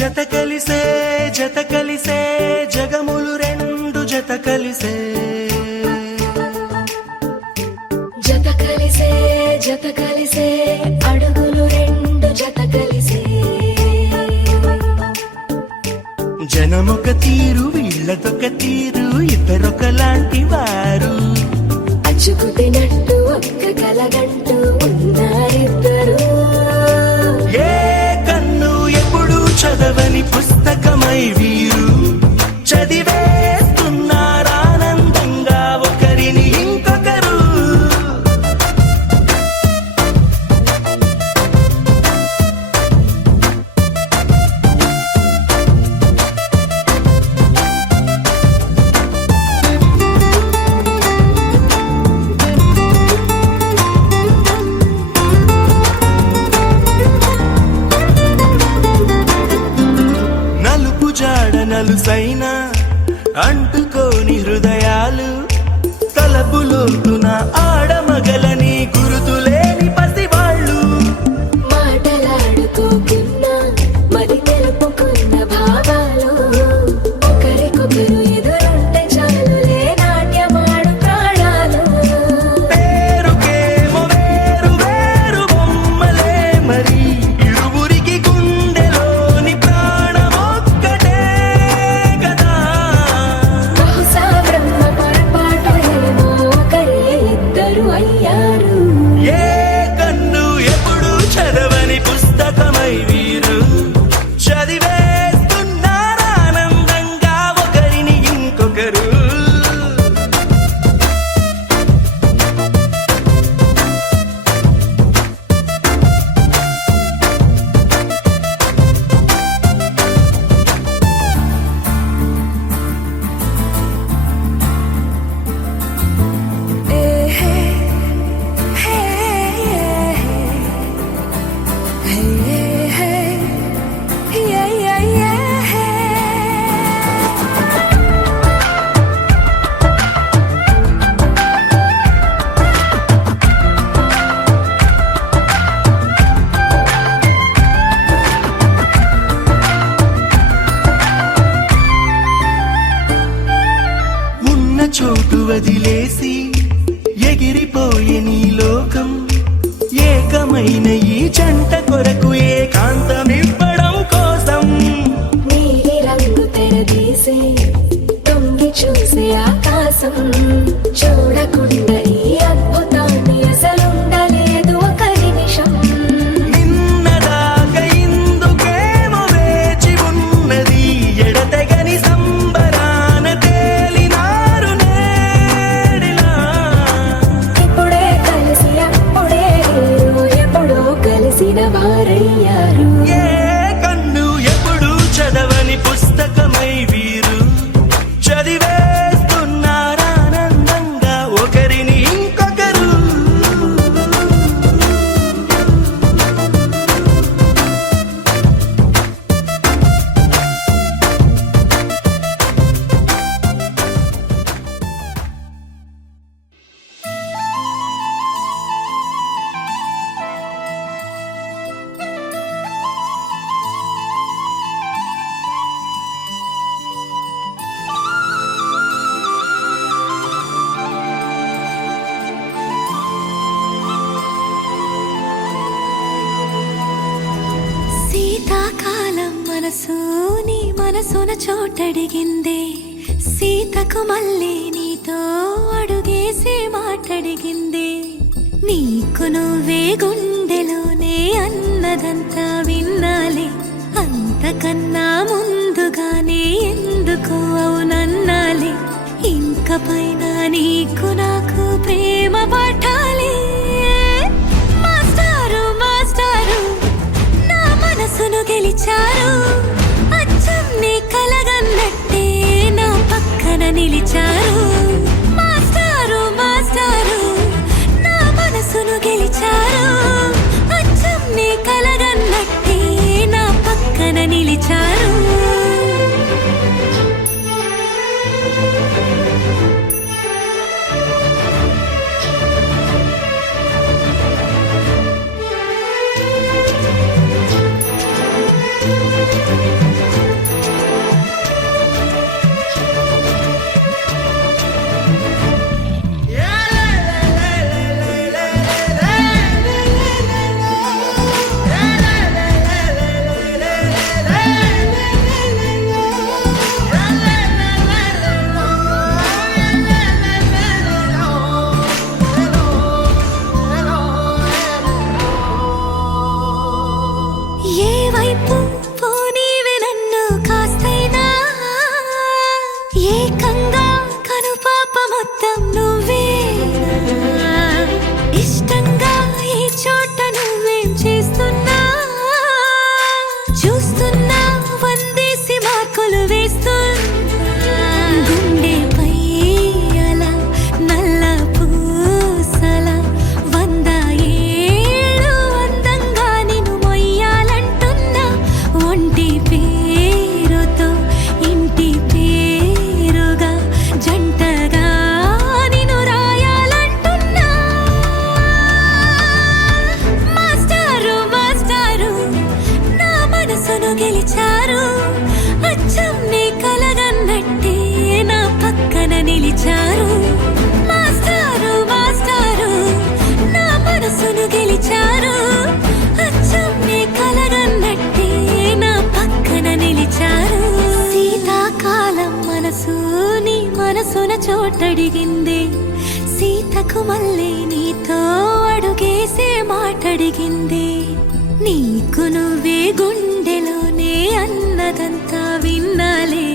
జత కలిసే జగములు రెండు జత కలిసే అడుగులు రెండు జత కలిసే జనమొక తీరు వీళ్ళదొక తీరు ఇద్దరొకలాంటి వారు అచ్చుకుతినట్టు ఒక్క కలగంటూ ఉన్నారిద్దరు ఏ కన్ను ఎప్పుడు చదవని పుస్తకమై వీరు చదివేస్తున్నారానందంగా ఒకరిని ఇంకొకరు నలుసైన అంటుకోని హృదయాలు తలపులోతున ఆడమగలని గురుతులేని పసివాళ్ళు మాటలాడుకోకున్నా మరి తెలుపుకున్న భావాలు ఒకరికొకరు ఎదురుంటే చాలులే నాట్యమాడు ప్రాణాలు పేరుకేమో వేరు వేరు బొమ్మలే మరి ఇరువురికి గుండెలోని ప్రాణమొక్కటే కదా బహుశా బ్రహ్మ పొరపాటు ఏమో ఒకరే ఇద్దరు అయ్యారు ఏ కన్ను ఎప్పుడు చదవని పుస్తకమై వీరు చదివేస్తున్నారానందంగా ఒకరిని ఇంకొకరు ఉన్న చోటు వదిలేసి ఎగిరిపోయే నీ లోకం ఏకమైన ఈ జంట కొరకు ఏకాంతమివ్వడం కోసం నీలి రంగు తెరదీసే తొంగి చూసే ఆకాశం చూడకుండా ఈ అద్భుతాన్ని అసలుండలేదు ఒక నిమిషం నిన్నదాకా ఇందుకేమో వేచి ఉన్నది ఎడతెగని సంబరాన తేలినారు నేడిలా ఇప్పుడే కలిసి అప్పుడే వీరు ఎప్పుడో కలిసిన వారయ్యారు ఏ కన్ను ఎప్పుడు చదవని పుస్తకమై వీరు చదివేస్తున్నారానందంగా ఒకరిని ఇంకొకరు శీతాకాలం మనసు నీ మనసున చోటడిగిందే సీతకు మళ్ళీ నీతో అడుగేసి మాటడిగిందే నీకు నువ్వే గుండెలోనే అన్నదంతా విన్నాలే అంతకన్నా ముందుగానే ఎందుకు అవునన్నాలే ఇంక పైన నీకు నాకు ప్రేమ పాఠాలే మాస్టారు మాస్టారు నా మనసును గెలిచారు అచ్చం నీ కలగన్నట్టే నా పక్కన నిలిచారు మాస్టారు మాస్టారు నా మనసును గెలిచారు అచ్చం నీ కలగన్నట్టే నా పక్కన నిలిచారు అడిగిందే సీతకు మళ్ళీ నీతో అడుగేసే మాటడిగిందే నీకు నువ్వే గుండెలోనే అన్నదంతా విన్నాలే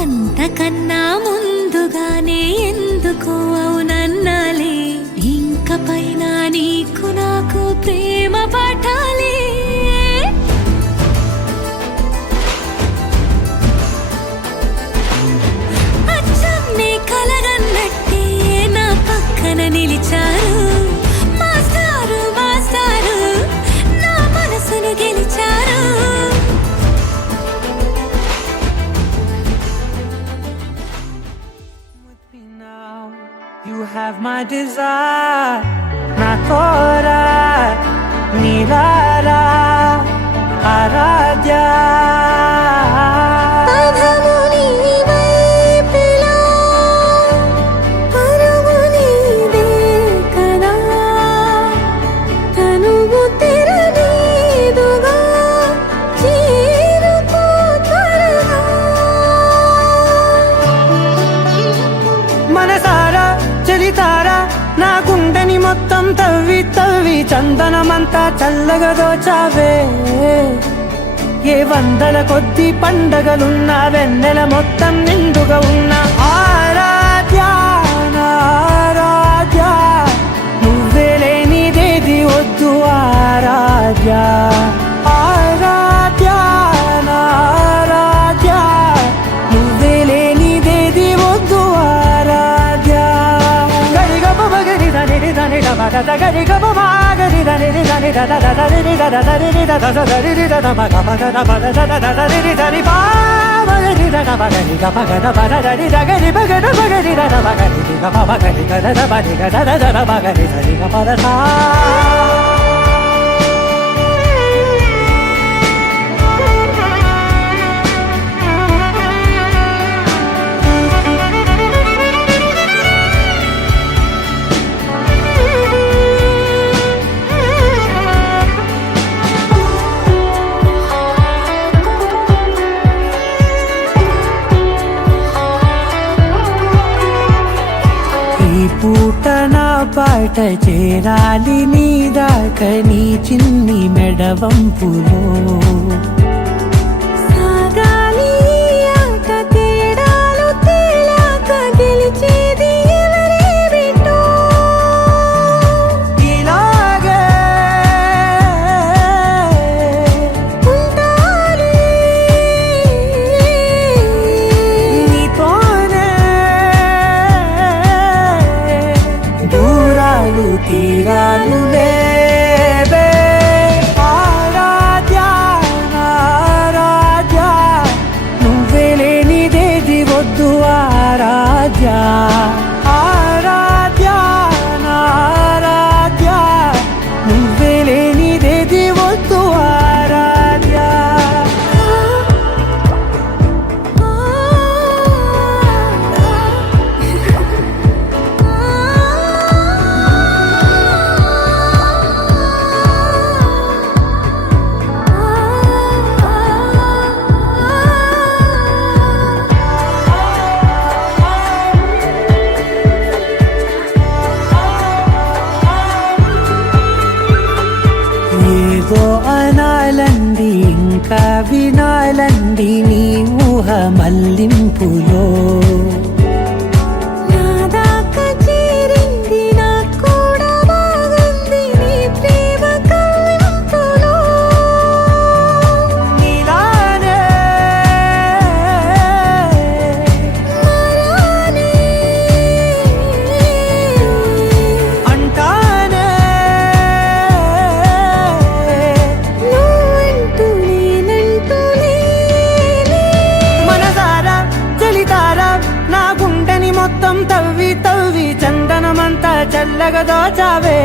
అంతకన్నా ముందుగానే ఎందుకు అవునన్నాలే ఇంక పైన నీకు నాకు ప్రేమ పాఠాలే అచ్చం నీ కలగన్నట్టే నా పక్కన నిలిచారు మాస్టారు మాస్టారు నా మనసును గెలిచారు You have my desire, na tora, nilara, aradya. పదముని వైపులా పరుగు నీదే కదా తనువు తెరనీదుగా చేరుకో త్వరగా మనసారా చలితారా నా గుండెని మొత్తం తవ్వి తవ్వి చందనమంతా చల్లగా దోచావే ఏ వందల కొద్ది పండగలున్నా వెన్నెల మొత్తం నిండుగా ఉన్న ఆరాధ్య నా ఆరాధ్య నువ్వే లేనిదేది వద్దు ఆరాధ్య ఆరాధ్య నా ఆరాధ్య నువ్వే లేనిదేది వద్దు ఆరాధ్య గరిగమ మగరి దని దని మగ గరిగమ మాగరి దని దని దని దని దని దని దని మగ మగ మగ దని దని పా మగరి దని మగరి మగ మగ దని గరి మగ మగరి దని మగరి గమ మగరి గద మగరి గద ద మగరి దని గమ ద ఈ పూట నా పాట చేరాలి నీ దాకా నీ చిన్ని మెడవంపులో సాగాలి ఆట తేడాలు తేలాక గెలిచేది ఎవరేమిటో ఇలాగే ఉంటాలి నీతోనే దూరాలు తీరాలు లేవే ఆరాధ్య నా ఆరాధ్య నువ్వే లేనిదేది వద్దు ఆరాధ్య ఆరాధ్య నా ఆరాధ్య నువ్వే లేనిదేది వద్దు ఆరాధ్య ఏదో అనాలంది ఇంకా వినాలంది నీ ఊహ మల్లింపులో నా దాకా చేరింది నాకు కూడా బాగుంది నీ ప్రేమ కవ్వింపులో నీలానే మరానే అంటానే నువ్వంటూ నేనంటూ లేనే మనసారా చలితారా నా గుండెని మొత్తం తవ్వి తవ్వి చందనమంతా చల్లగా దోచావే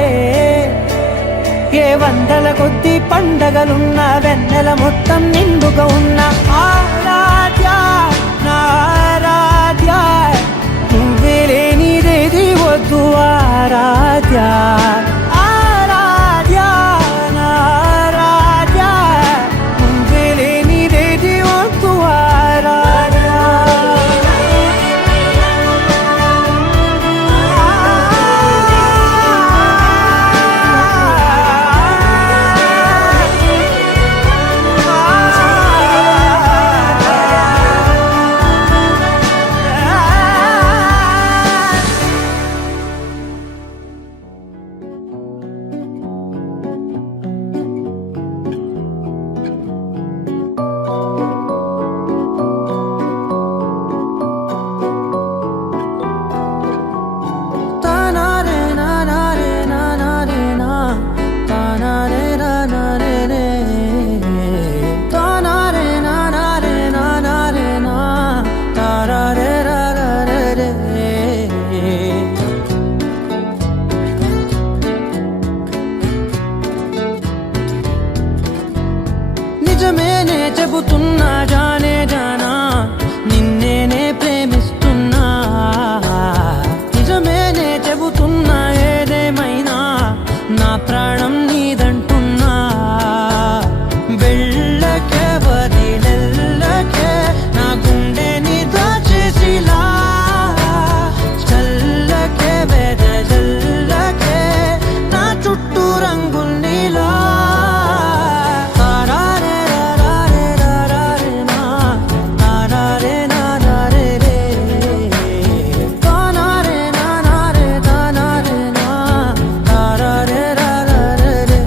ఏ వందల కొద్ది పండగలున్న వెన్నెల మొత్తం నిండుగా ఉన్న ఆరాధ్య నా ఆరాధ్య నువ్వే లేనిదేది వద్దు ఆరాధ్య ఆరాధ్య నా ఆరాధ్య నువ్వే లేనిదేది వద్దు ఆరాధ్య చెబుతున్నా జానే జానా నిన్నేనే ప్రేమిస్తున్నా నిజమేనే చెబుతున్నా ఏదేమైనా నా ప్రాణం నీదంటున్నా వెళ్ళకే వదిలెల్లకే నా గుండెని దాచేసిలా చల్లకే వెదజల్లకే నా చుట్టూ రంగుల్నిలా తారారే రారే రారే నా తారారే నారే రే తానారే నారే తానారే నా తారారే రారే రే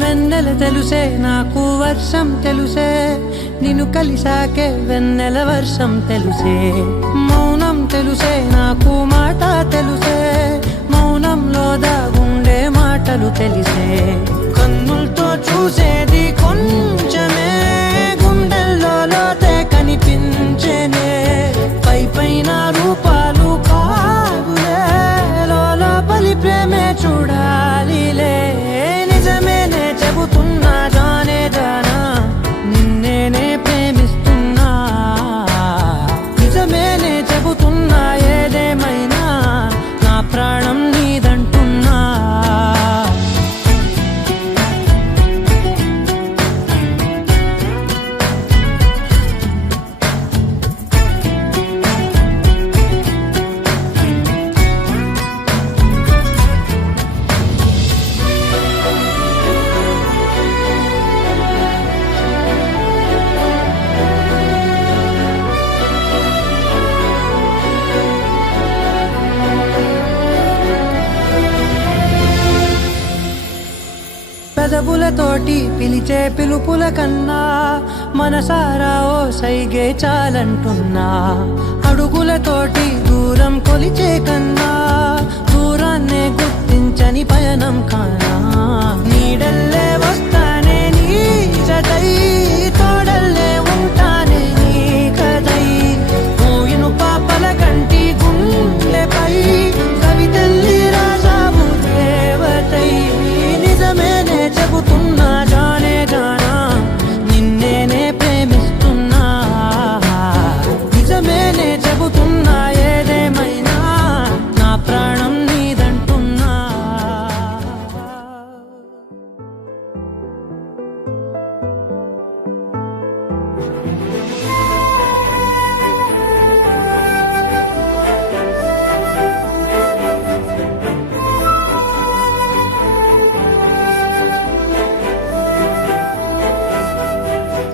వెన్నెల తెలుసే నాకు వర్షం తెలుసే నిన్ను కలిసాకే వెన్నెల వర్షం తెలుసే మౌనం తెలుసే నాకు మాట తెలుసే మౌనంలో దాగుండే మాటలు తెలిసే కన్నులతో చూసేది కొంచెమే గుండెల్లో లోతే కనిపించేనే పై పైన రూపాలు కాదులే లోపలి ప్రేమే చూడాలిలే నిజమేనే చెబుతున్నా జానే జానా నిన్నేనే ప్రేమిస్తున్నా నిజమేనే చెబుతున్నా ఏదేమైనా నా ప్రాణం నీదంటున్నా పెదవులతోటి పిలిచే పిలుపుల కన్నా మనసారా ఓ సైగే చాలంటున్నా అడుగులతోటి దూరం కొలిచే కన్నా దూరాన్నే గుర్తించని పయనం కానా నీడల్లే వస్తానే నీ జతై తోడల్లే ఉంటానే నీ కదై మోయిను పాపల కంటి గుండెపై కవితల్లి రాజావు దేవతై నిజమేనే చెబుతున్నా జానే జానా నిన్నేనే ప్రేమిస్తున్నా నిజమేనే చెబుతున్నా ఏదేమైనా నా ప్రాణం నీదంటున్నా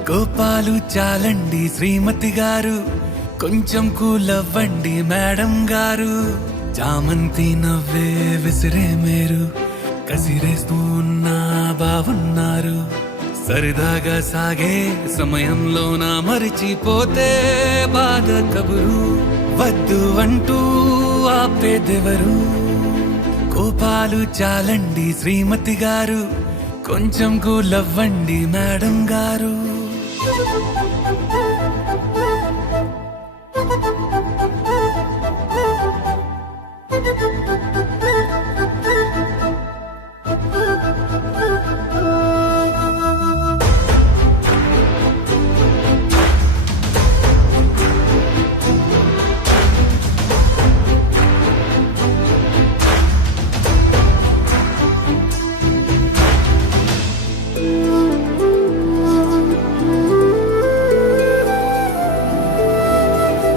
కోపాలు చాలండి శ్రీమతి గారు కొంచెం కూలవ్వండి మేడం గారు చామంతి నవ్వే విసిరే మేరు కసిరేస్తూ ఉన్నా బావున్నారు సరదాగా సాగే సమయంలో నా మరిచిపోతే బాధ కబురు వద్దు అంటూ ఆపేదెవరు కోపాలు చాలండి శ్రీమతి గారు కొంచెం కూలవ్వండి మేడం గారు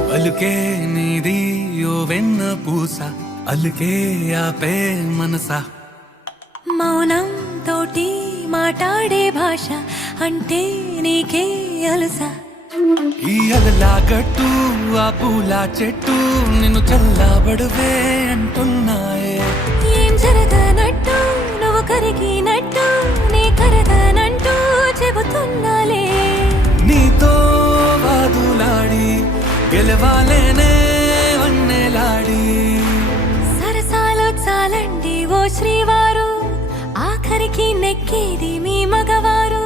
పలుకే నీది ఓ వెన్న పూస అలుకే ఆపే మనసా మౌనం తోటి మాట్లాడే భాష అంటే నీకే అలసా ఈ అలలా గట్టు ఆ పూల చెట్టు నిన్ను చల్లబడువే అంటున్నాయే ఏం జరగనట్టు నువ్వు కరిగినట్టు నీ కరగనంటూ చెబుతున్నాలే నీతో వాదులాడి గెలవాలేనే వన్నెలాడి సరసాలు చాలండి ఓ శ్రీవారు ఆఖరికి నెక్కేది మీ మగవారు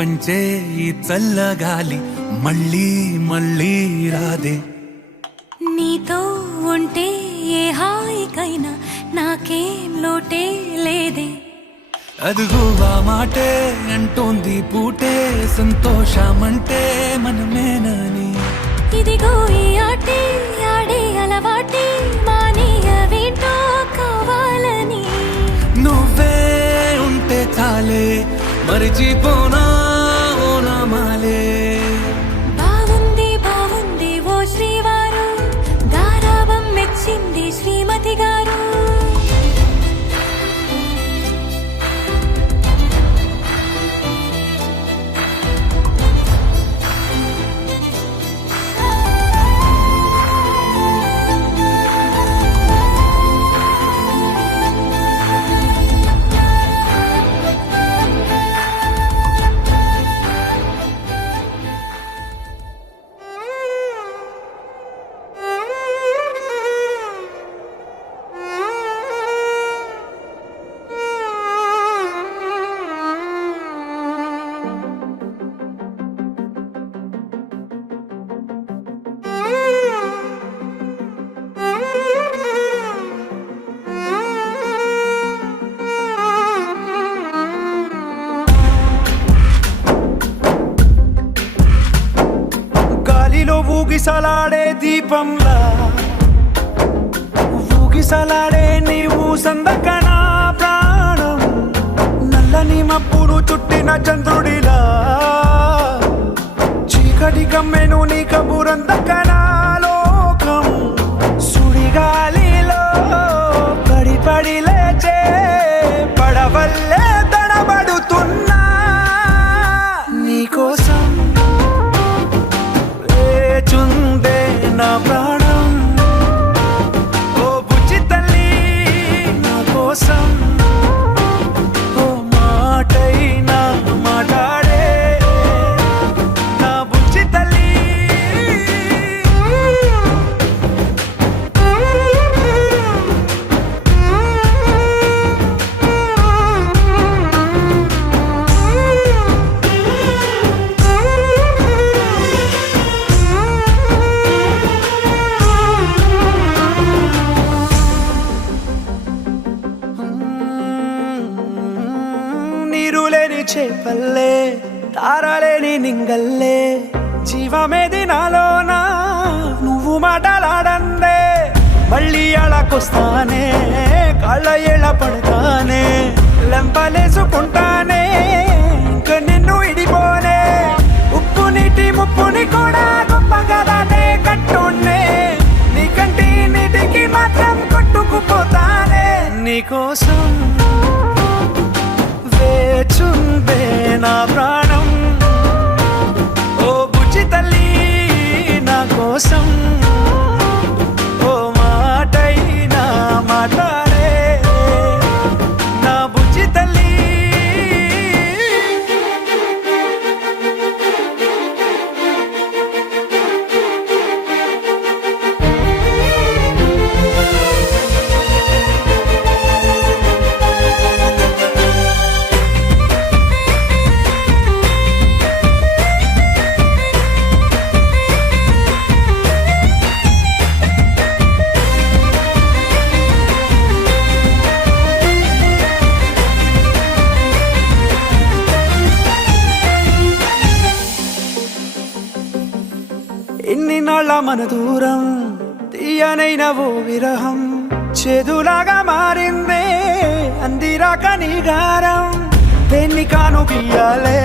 పంచే ఈ చల్లగాలి మళ్ళీ మళ్ళీ రాదే. నీతో ఉంటే ఏ హాయికైనా నాకేం లోటే లేదే. అదుగు ఆ మాటే అంటోంది పూటే సంతోషమంటే మనమేనని. ఇదిగో ఈ ఆటే ఆడే అలవాటే మానేయవేంటో కావాలని. నువ్వే ఉంటే చాలే మరిచిపోనా ఓ నామాలే. బాగుంది బాగుంది ఓ శ్రీవారు, గారాబం మెచ్చింది శ్రీమతి గారు. గాలిలో ఊగిసలాడే దీపంలా ఊగిసలాడే నీవు సందకనా ప్రాణం. నల్లని మబ్బులు చుట్టిన చంద్రుడిలా చీకటి కమ్మెను నీ కబురందకనా లోకం. సుడిగాలిలో పడి పడి లేచే పడవల్లే తడబడుతున్నా నీకోసం వేచుందే నా ప్రాణం. ఓ బుజ్జి తల్లి నా కోసం ఓ మాటైనా మాట్లాడే నా బుజ్జి తల్లి. నీరు లేని చేపల్లే తారలేని నింగల్లే జీవమేది నాలోనా నువ్వు మాటలాడందే. మళ్ళీ అళకొస్తానే కాళ్ళ ఏళ్ళ పడతానే లెంపలేసుకుంటానే ఇంక నిన్ను ఇడిపోనే. ఉప్పు నీటి ముప్పుని కూడా గొప్పగా దాటే కట్టున్నే నీ కంటి నీటికి మాత్రం కొట్టుకుపోతానే నీకోసం వేచుందే నా ప్రాణం. ఓ బుజ్జి తల్లి నా కోసం ఓ మాటైనా మాట్లాడే నా బుజ్జి తల్లి. ఎన్ని నాళ్ళ మన దూరం తీయనైన ఓ విరహం చేదులాగా మారిందే అందిరాక నీ గారం. దేన్ని కాను గీయాలే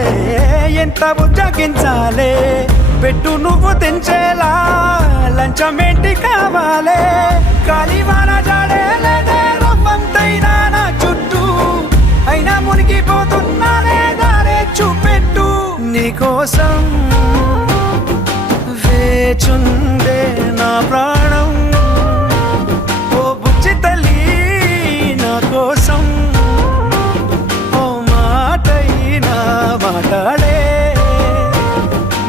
ఎంత బుజ్జగించాలే పెట్టు నువ్వు తెంచేలా లంచమేంటి కావాలే. కాలివాన జాడే లేదే రవ్వంతైనా నా చుట్టూ అయినా మునిగిపోతున్నానే దారే చూపెట్టు నీకోసం వేచుందే నా ప్రాణం. ఓ బుజ్జి తల్లి నా కోసం ఓ మాటైనా మాట్లాడే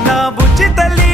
నా బుజ్జి తల్లి.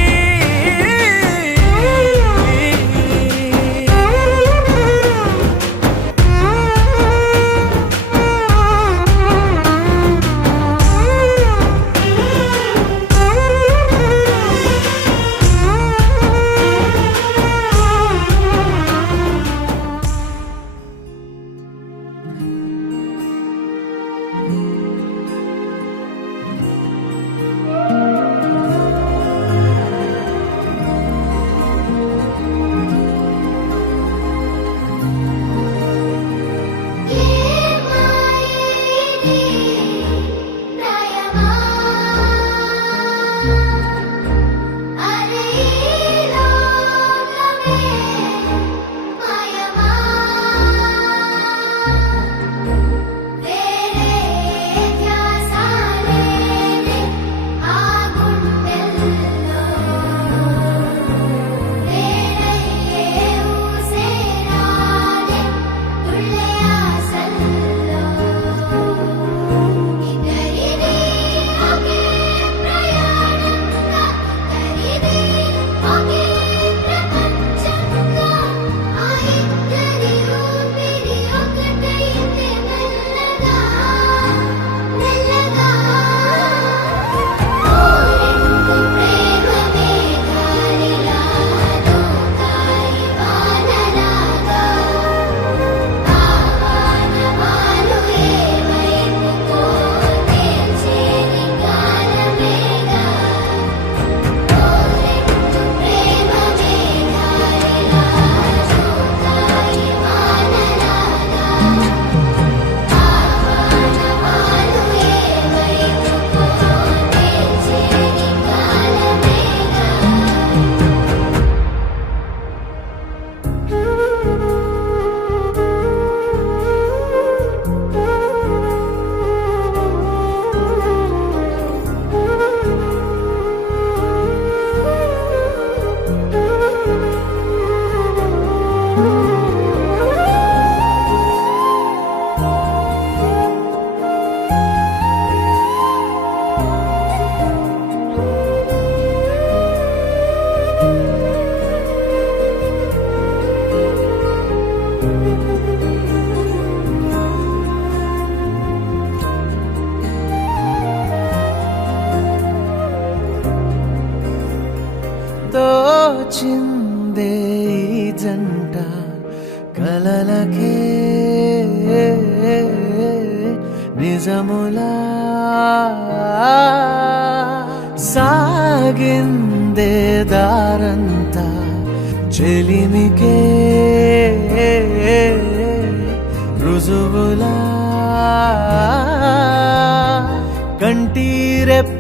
తోచిందే ఈ జంట కలలకే నిజములా సాగిందే దారంతా చెలిమికే రుజువులా కంటిరెప్పకను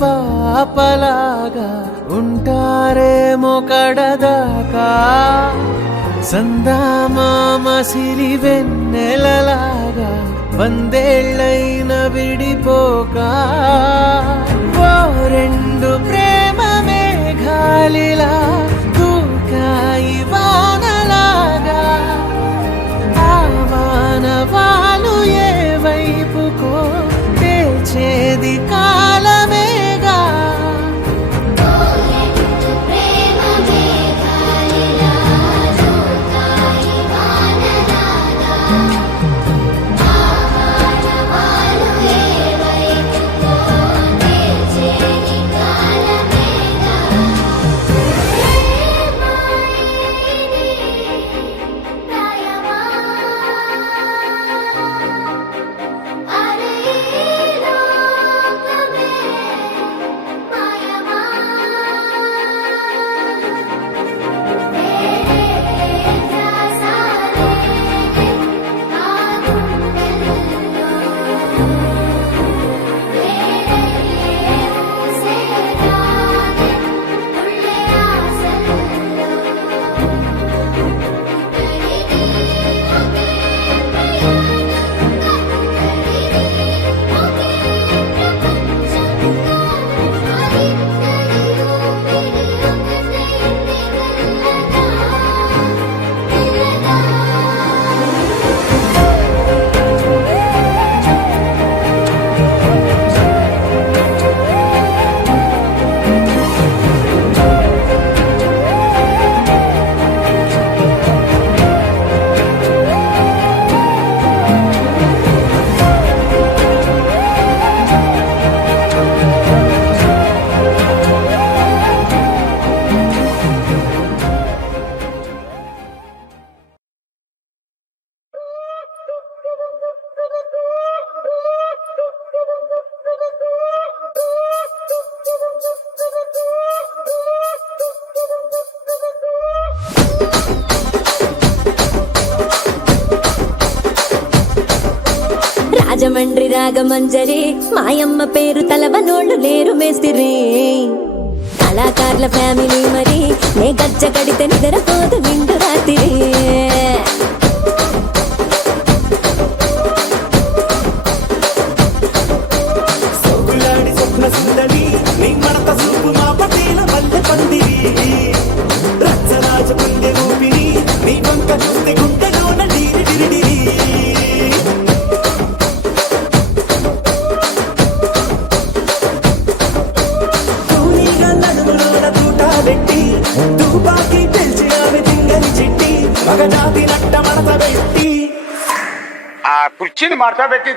పాపలాగా ఉంటారేమో కడదాకా సందామామ సిరి వెన్నెలలాగా వందేళ్ళైన విడిపోక ఓ రెండు ప్రేమ మేఘాలిలా దూకాయి వానలాగా ఆ వానవాలు ఏ వైపుకో తెచేది కాలమేగా రాజమండ్రి రాగమంజరి మాయమ్మ పేరు తలవనోళ్ళు లేరు మేస్తిరి కళాకారుల ఫ్యామిలీ మరి నే గజ్జ కడితే నిద్రపోదు నిండు రాత్రి సోగులాడి స్వప్న సుందరి నీ మడత చూపు మా పటేల మల్లె పందిరి రచ్చరాజ పుండె ఊపిరి నీ వంక చూస్తే గుండెలోన డీరి డిరిడిరి తూనీగా నడుములోన తూట పెట్టి తుపాకి పెంచి ఆమె తింగని చిట్టి మగజాతి నట్ట మడత పెట్టి ఆ కుర్చీని మార్చబెట్టి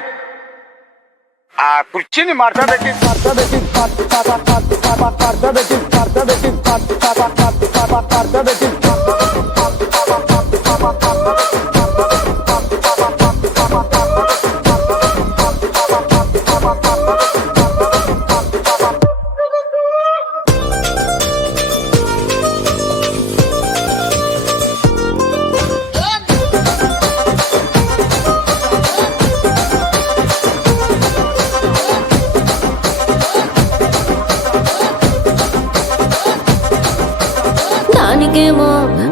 దానికేమో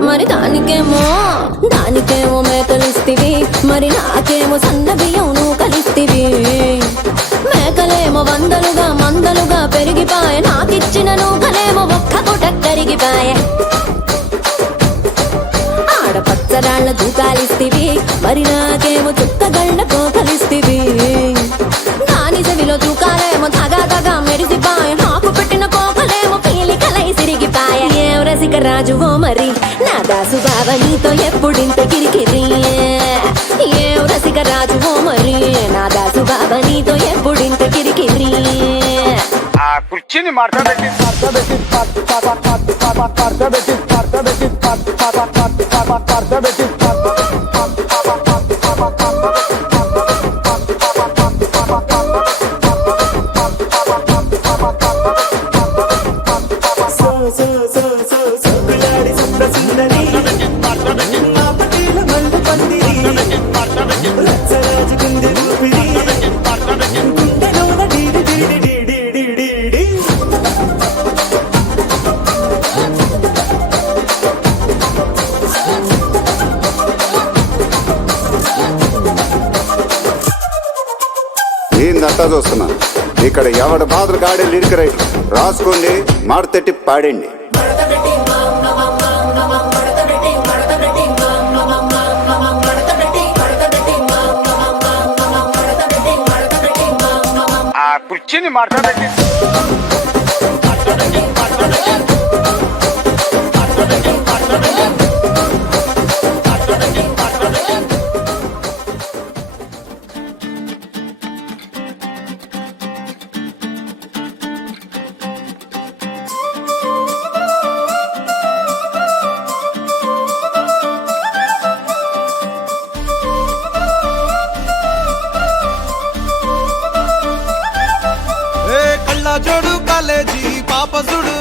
మరి దానికేమో మేకలిస్తివి మరి నాకేమో సన్న బియ్యం నువ్వు కలిస్తివి మేకలేమో వందలుగా మందలుగా పెరిగిపాయ నాకిచ్చిన నూకలేమో ఒక్క గుట కరిగిపాయ ఆడపచ్చరాళ్ళ దూకాలిస్తివి మరి నాకేమో చుక్కగళ్ళ కోకలిస్తివి దాని చెవిలో దూకాలేమో తగా తగా మెరిసిపాయ నాకు పెట్టిన కోకలేమో పీలికలై సిరిగిపాయ ఏం రసిక రాజువో మరి నా దాసు బావ నీతో ఎప్పుడింత గిరికి అబ్బ నీతో ఎప్పుడింత కిరికిరి ఆ కుర్చీని మార్చబెట్టి సోకులాడి సుప్ర సుందరి మా పటేల మల్లె పందిరి రచ్చరాజు గుండె ఊపిరి గుండెలోన డీడి డీడి డీడి డీడి డీ. ఏందంతా చూస్తున్నా ఇక్కడ ఎవడ బాధలు గాడే లిరిక్ రైట్ రాసుకోండి మాడతెట్టి పాడండి ఆ కుర్చీని మార్చబెట్టి కళ్ళజోడు కాలేజీ పాపసుడు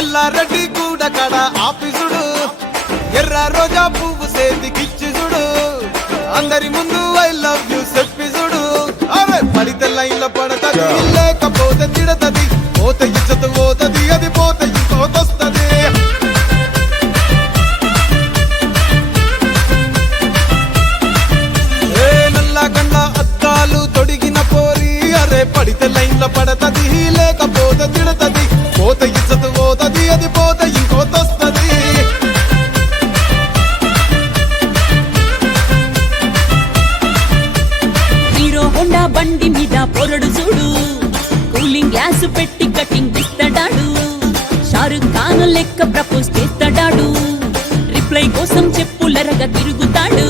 ఎల్లారెడ్డి కూడా కడ ఆఫీసుడు ఎర్ర రోజా పువ్వు సేతికిచ్చి చూడు అందరి ముందు ఐ లవ్ యూ చెప్పిసుడు అరే పడితే లైన్ల పడతది లేకపోతే తిడతది పోత ఇచ్చత పోతది అది పోత ఇంకోతొస్తది నల్ల కండ అద్దాలు తొడిగిన పోరి అరే పడితే లైన్ల పడతది లేకపోతే తిడతది పోత ఇచ్చత పోతది అది పోత ఇంకోతొస్తది హీరో హోండా బండి మీద పొరడు చూడు కూలింగ్ గ్లాస్ పెట్టి కటింగ్ ఇస్తాడాడు షారుఖ్ ఖాన్ లెక్క ప్రపోజ్ చేస్తాడాడు రిప్లై కోసం చెప్పులరగా తిరుగుతాడు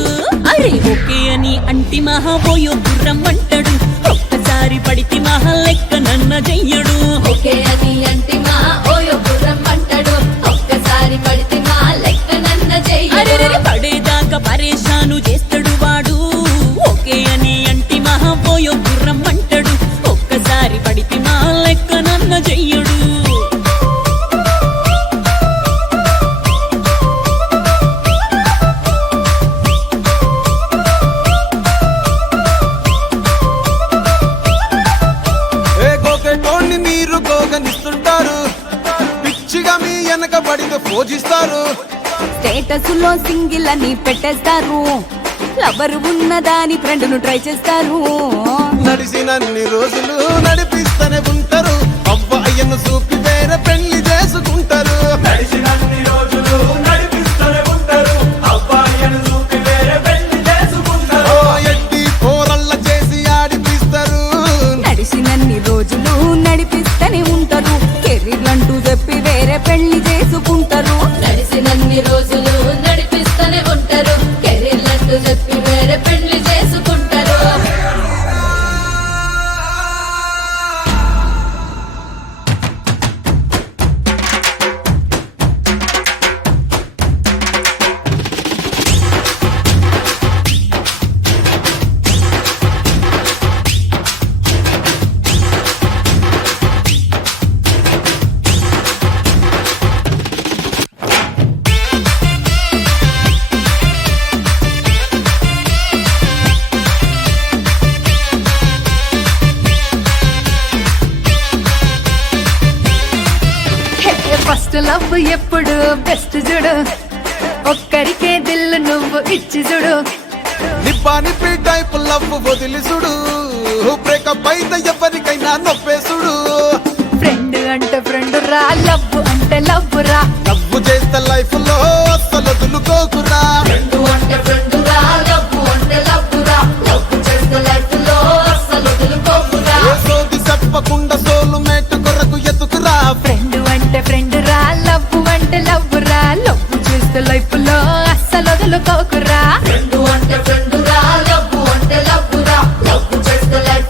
అరే ఓకే అని అంటి మహాబోయో గుర్రం అంటాడు ఒక్కసారి పడితే మహా లెక్క నన్న చెయ్యడు ఓకే అని అంటి మా ఓయో గుర్రం అంటాడు ఒక్కసారి పడితే మా లెక్క నన్న అరే పడేదాకా పరేషాను చేస్తాడు వాడు ఓకే అని అంటి మహాబోయో గుర్రం అంటాడు ఒక్కసారి పడితే మా లెక్క నన్న చెయ్యడు గోకెటోళ్ళని మీరు గోగనిస్తుంటారు పిచ్చిగా మీ వెనకబడితో పూజిస్తారు స్టేటస్ లో సింగిల్ అని పెట్టేస్తారు లవర్ ఉన్నదాని ఫ్రెండ్ ను ట్రై చేస్తారు నడిసినన్ని రోజులు నడిపిస్తూనే ఉంటారు అవ్వయ్యను చూపి వేరే పెళ్లి చేసుకుంటారు నడిచినన్ని రోజులు నడిపిస్తూనే ఉంటారు అబ్బాయిని చూపి వేరే పెళ్లి చేసుకుంటారు ఎట్టి పోరల్ల చేసి ఆడిపిస్తారు నడిచినన్ని రోజులు నడిపిస్తూనే ఉంటారు కెరీర్ అంటూ చెప్పి వేరే పెళ్లి చేసుకుంటారు నడిసినన్ని రోజులు నడిపిస్తూనే ఉంటారు కెరీర్లంటూ చెప్పి వేరే పెళ్లి చేసుకుంటారు ఫస్ట్ లవ్ ఎప్పుడు బెస్ట్ చూడు ఒక్కరికే దిల్లు నువ్వు ఇచ్చి చూడు నిప్పానిపి టైప్ లవ్ వదిలి చూడు బ్రేకప్ అయితే ఎవరికైనా నొప్పేసుడు ఫ్రెండ్ అంటే ఫ్రెండ్ రా లవ్ అంటే లవ్ రా లవ్ చేస్తే లైఫ్ లో అస్సలు వదులుకోకురా ఫ్రెండు అంటే ఫ్రెండు రా లవ్వు అంటే లవ్వు రా లవ్వు చేస్తే లైఫ్ లో అస్సలు వదులుకోకురా ఏ సోది చెప్పకుండా సోలు మేట కొరకు ఎతుకురా ఫ్రెండ్ అంటే ఫ్రెండ్ రా లవ్ అంటే లవ్ రా లవ్ చేస్తే లైఫ్ లో అస్సలు వదులుకోకురా ఫ్రెండు అంటే ఫ్రెండు రా లవ్వు అంటే లవ్వు రా లవ్వు చేస్తే లైఫ్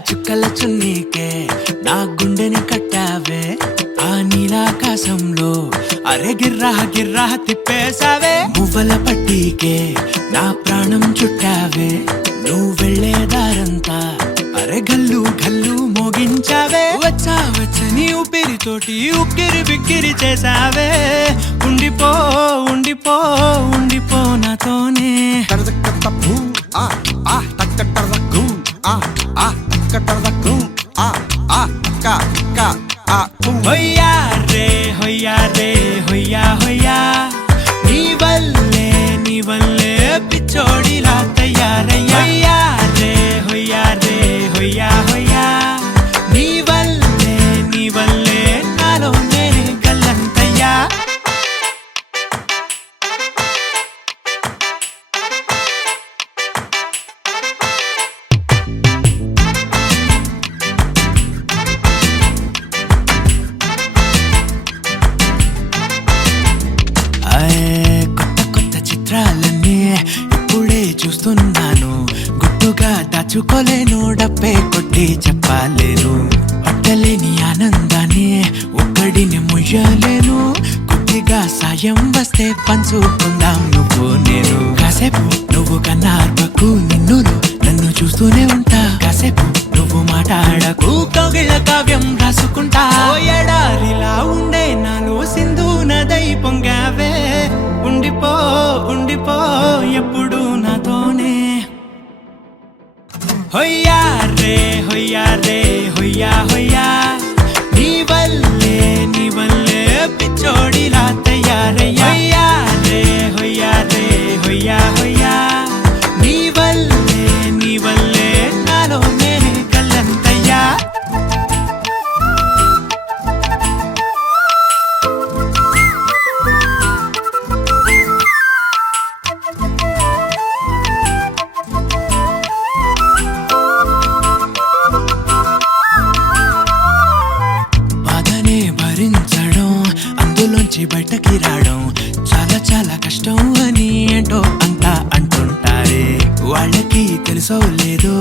చుక్కల చున్నీకే నా గుండెని కట్టావే ఆ నీలాకాశంలో అరే గిర్రా గిర్రా తిప్పేశావే మువ్వల పట్టీకే నా ప్రాణం చుట్టావే నువ్వు వెళ్ళే దారంతా అరే గల్లు గల్లు మోగించావే వచ్చా వచ్చని ఊపిరితోటి ఉక్కిరి బిక్కిరి చేసావే ఉండిపో ఉండిపో ఉండిపో నాతోనే హొయ్యా రే హొయ్యా రే హొయ్యా హొయ్యా నీ వల్లే పిచ్చోడిలా తయారయ్యా హొయ్యా రే హొయ్యా హొయ్యా నీ వల్లే నాలో నేనే గల్లంతయ్యా కొత్త కొత్త చిత్రాలన్నీ ఇప్పుడే చూస్తున్నాను గుట్టుగా దాచుకోలేను డబ్బే కొట్టి చెప్పలేను పట్టలేని ఆనందాన్ని ఒక్కడిని ముయ్యలేను కొద్దిగా సాయం వస్తే పంచుకుందాం నువ్వు నేను కాసేపు నువ్వు కన్నార్పకు నిన్నులో నన్ను చూస్తూనే ఉంటా కాసేపు నువ్వు మాట్లాడకు కౌగిళ్ళ కావ్యం రాసుకుంటా ఎడారిలా ఉండే నాలో సింధు నదై పొంగావే ఉండిపో ఉండిపో ఎప్పుడు నాతోనే హొయ్యా రే హొయ్యా రే హొయ్యా హొయ్యా నీ వల్లే పిచ్చోడిలా తయారయ్యా హొయ్యా రే హొయ్యా హొయ్యా నీ వల్లే నాలో నేనే కల్లంతయ్యా బాధనే భరించడం అందులోంచి బయటకి రావడం చాలా చాలా కష్టం అని ఏంటో అంతా అంటుంటారే వాళ్ళకి తెలుసో లేదో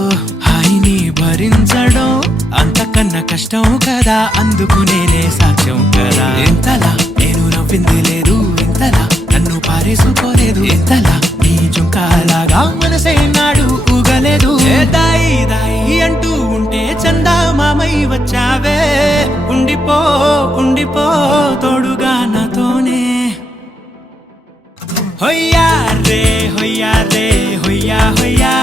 హాయిని భరించడం అంతకన్నా కష్టం కదా అందుకు నేనే సాక్ష్యం కదా ఎంతలా నేను నవ్వింది లేదు ఎంతలా నన్ను పారేసుకోలేదు ఎంతలా నీ జుంకాలాగా మనసే నాడు ఊగలేదు దాయి దాయి అంటూ ఉంటే చందా మామై వచ్చావే ఉండిపో ఉండిపో తోడుగా నాతోనే హొయ్యా రే హొయ్యా రే హొయ్యా హొయ్యా